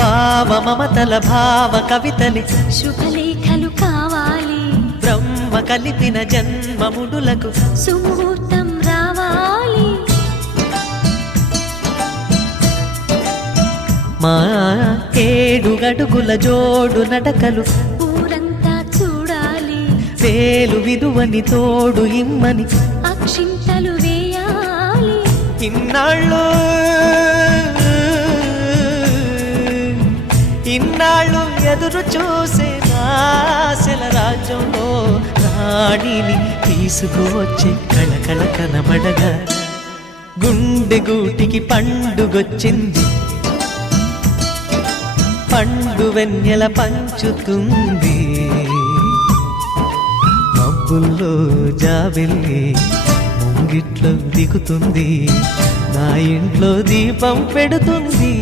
భావ మమతల భావ కవితలి శుభలేఖలు కావాలి, బ్రహ్మ కలిపిన జన్మముడులకు సుముహూర్తం రావాలి. మా 7 అడుగుల జోడు నడకలు ఊరంతా చూడాలి, వేలు విలువని తోడు ఇమ్మని అక్షింతలు వేయాలి. ఇన్నాళ్ళు ఎదురు చూసే ఆశల రాజ్యంలో రాణిని తీసుకువచ్చే కళకళ కనబడగా గుండె గూటికి పండుగొచ్చింది, పండు వెన్నెల పంచుతుంది. మబ్బుల్లో జాబిల్లి ముంగిట్లో దిగుతుంది, నా ఇంట్లో దీపం పెడుతుంది.